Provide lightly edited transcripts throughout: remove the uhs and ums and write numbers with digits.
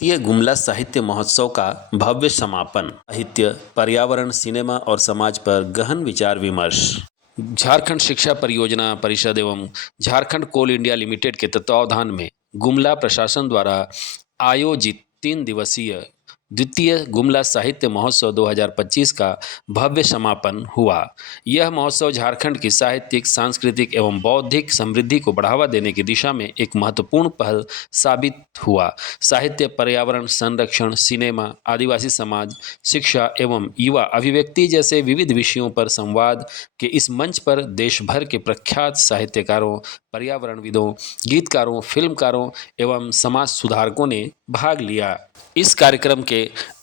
द्वितीय गुमला साहित्य महोत्सव का भव्य समापन। साहित्य, पर्यावरण, सिनेमा और समाज पर गहन विचार विमर्श। झारखंड शिक्षा परियोजना परिषद एवं झारखंड कोल इंडिया लिमिटेड के तत्वावधान में गुमला प्रशासन द्वारा आयोजित 3 दिवसीय द्वितीय गुमला साहित्य महोत्सव 2025 का भव्य समापन हुआ। यह महोत्सव झारखंड की साहित्यिक, सांस्कृतिक एवं बौद्धिक समृद्धि को बढ़ावा देने की दिशा में एक महत्वपूर्ण पहल साबित हुआ। साहित्य, पर्यावरण संरक्षण, सिनेमा, आदिवासी समाज, शिक्षा एवं युवा अभिव्यक्ति जैसे विविध विषयों पर संवाद के इस मंच पर देश भर के प्रख्यात साहित्यकारों, पर्यावरणविदों, गीतकारों, फिल्मकारों एवं समाज सुधारकों ने भाग लिया। इस कार्यक्रम के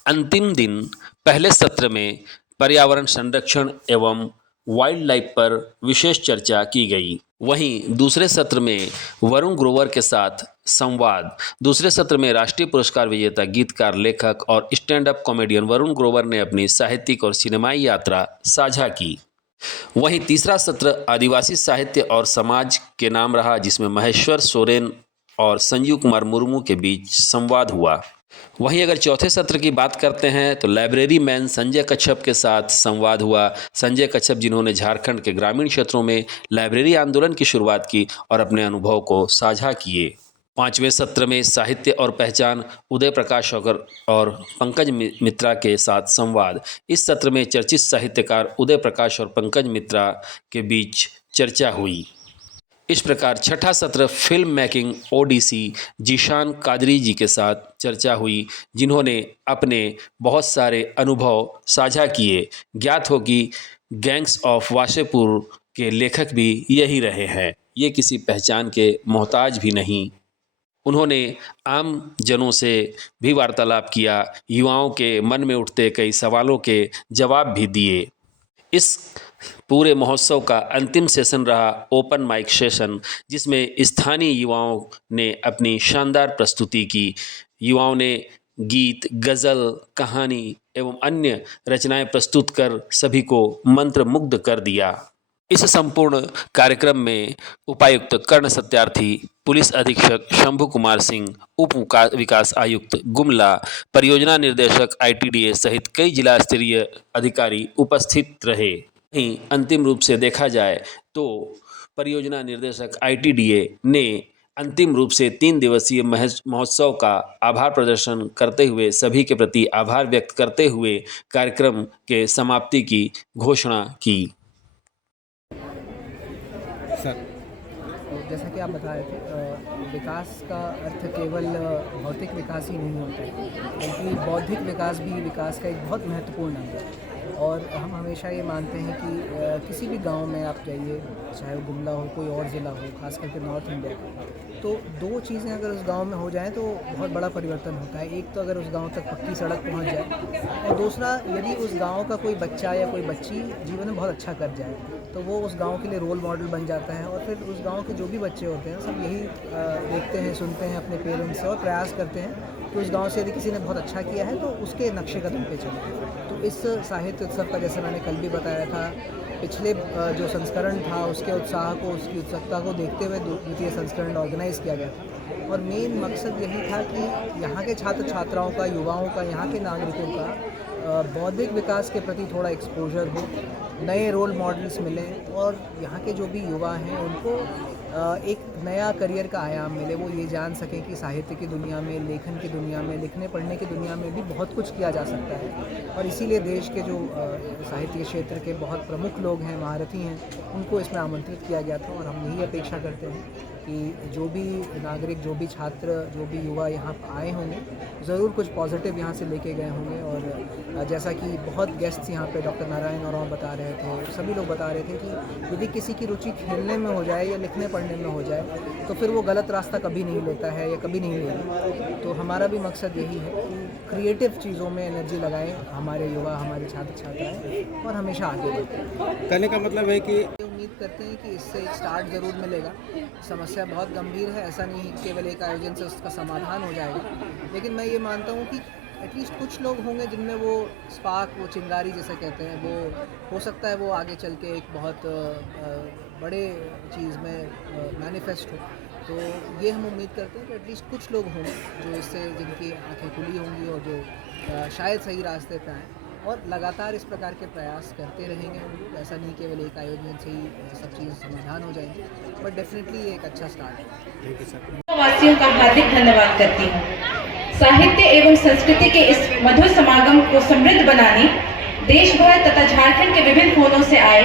अंतिम दिन पहले सत्र में पर्यावरण संरक्षण एवं वाइल्ड लाइफ पर विशेष चर्चा की गई। वहीं दूसरे सत्र में वरुण ग्रोवर के साथ संवाद। दूसरे सत्र में राष्ट्रीय पुरस्कार विजेता गीतकार, लेखक और stand up comedian Varun Grover ने अपनी साहित्यिक और सिनेमाई यात्रा साझा की। वहीं तीसरा सत्र आदिवासी साहित्य और समाज के नाम रहा, जिसमें महेश्वर सोरेन और संजीव कुमार मुर्मू के बीच संवाद हुआ। वहीं अगर चौथे सत्र की बात करते हैं तो लाइब्रेरी मैन संजय कच्छप के साथ संवाद हुआ। संजय कच्छप जिन्होंने झारखंड के ग्रामीण क्षेत्रों में लाइब्रेरी आंदोलन की शुरुआत की और अपने अनुभव को साझा किए। पांचवें सत्र में साहित्य और पहचान उदय प्रकाश और पंकज मित्रा के साथ संवाद। इस सत्र में चर्चित साहित्यकार उदय प्रकाश और पंकज मित्रा के बीच चर्चा हुई। इस प्रकार छठा सत्र film making odyssey Zeeshan Quadri ji के साथ चर्चा हुई, जिन्होंने अपने बहुत सारे अनुभव साझा किए। ज्ञात हो कि गैंग्स ऑफ वासेपुर के लेखक भी यही रहे हैं। ये किसी पहचान के मोहताज भी नहीं। उन्होंने आम जनों से भी वार्तालाप किया, युवाओं के मन में उठते कई सवालों के जवाब भी दिए। इस पूरे महोत्सव का अंतिम सेशन रहा ओपन माइक सेशन, जिसमें स्थानीय युवाओं ने अपनी शानदार प्रस्तुति की। युवाओं ने गीत, गज़ल, कहानी एवं अन्य रचनाएं प्रस्तुत कर सभी को मंत्रमुग्ध कर दिया। इस संपूर्ण कार्यक्रम में उपायुक्त कर्ण सत्यार्थी, पुलिस अधीक्षक शंभू कुमार सिंह, उप विकास आयुक्त गुमला, परियोजना निर्देशक आईटीडीए सहित कई जिला स्तरीय अधिकारी उपस्थित रहे। वहीं अंतिम रूप से देखा जाए तो परियोजना निर्देशक आईटीडीए ने अंतिम रूप से 3 दिवसीय महोत्सव का आभार प्रदर्शन करते हुए, सभी के प्रति आभार व्यक्त करते हुए कार्यक्रम के समाप्ति की घोषणा की। जैसा कि आप बता रहे थे, विकास का अर्थ केवल भौतिक विकास ही नहीं होता है, बल्कि बौद्धिक विकास भी विकास का एक बहुत महत्वपूर्ण अंग है। और हम हमेशा ये मानते हैं कि किसी भी गांव में आप जाइए, चाहे वो गुमला हो, कोई और ज़िला हो, खास करके नॉर्थ इंडिया का, तो 2 चीज़ें अगर उस गांव में हो जाएं तो बहुत बड़ा परिवर्तन होता है। एक तो अगर उस गांव तक पक्की सड़क पहुंच जाए, और दूसरा यदि उस गांव का कोई बच्चा या कोई बच्ची जीवन में बहुत अच्छा कर जाए तो वो उस गांव के लिए रोल मॉडल बन जाता है। और फिर उस गांव के जो भी बच्चे होते हैं सब यही देखते हैं, सुनते हैं अपने पेरेंट्स से और प्रयास करते हैं कि उस गांव से यदि किसी ने बहुत अच्छा किया है तो उसके नक्शे कदम पे चले। तो इस साहित्य उत्सव का, जैसे मैंने कल भी बताया था, पिछले जो संस्करण था उसके उत्साह को, उसकी उत्सुकता को देखते हुए द्वितीय संस्करण ऑर्गेनाइज़ किया गया था। और मेन मकसद यही था कि यहाँ के छात्र छात्राओं का, युवाओं का, यहाँ के नागरिकों का बौद्धिक विकास के प्रति थोड़ा एक्सपोजर हो, नए रोल मॉडल्स मिलें और यहाँ के जो भी युवा हैं उनको एक नया करियर का आयाम मिले। वो ये जान सकें कि साहित्य की दुनिया में, लेखन की दुनिया में, लिखने पढ़ने की दुनिया में भी बहुत कुछ किया जा सकता है। और इसीलिए देश के जो साहित्य क्षेत्र के बहुत प्रमुख लोग हैं, महारथी हैं, उनको इसमें आमंत्रित किया गया था। और हम यही अपेक्षा करते हैं कि जो भी नागरिक, जो भी छात्र, जो भी युवा यहाँ आए होंगे, ज़रूर कुछ पॉजिटिव यहाँ से लेके गए होंगे। और जैसा कि बहुत गेस्ट्स यहाँ पे डॉक्टर नारायण और बता रहे थे, सभी लोग बता रहे थे कि यदि किसी की रुचि खेलने में हो जाए या लिखने पढ़ने में हो जाए तो फिर वो गलत रास्ता कभी नहीं लेता है या कभी नहीं लेगा। तो हमारा भी मकसद यही है कि क्रिएटिव चीज़ों में एनर्जी लगाएं हमारे युवा, हमारे छात्र छात्राएँ, और हमेशा आगे बढ़ें। कहने का मतलब है कि उम्मीद करते हैं कि इससे एक स्टार्ट ज़रूर मिलेगा। समस्या बहुत गंभीर है, ऐसा नहीं है केवल एक आयोजन से उसका समाधान हो जाएगा, लेकिन मैं ये मानता हूँ कि एटलीस्ट कुछ लोग होंगे जिनमें वो स्पार्क, वो चिंगारी जिसे कहते हैं, वो हो सकता है वो आगे चल के एक बहुत बड़े चीज़ में मैनिफेस्ट हो। तो ये हम उम्मीद करते हैं कि एटलीस्ट कुछ लोग हों जो इससे जिनकी आंखें खुली होंगी और जो शायद सही रास्ते पे आएँ, और लगातार इस प्रकार के प्रयास करते रहेंगे हम लोग। ऐसा नहीं केवल एक आयोजन से ही सब चीज़ समाधान हो जाएंगी, बट डेफिनेटली ये एक अच्छा स्टार्ट है। वासियों का हार्दिक धन्यवाद करती हूँ। साहित्य एवं संस्कृति के इस मधुर समागम को समृद्ध बनाने देश भर तथा झारखंड के विभिन्न कोनों से आए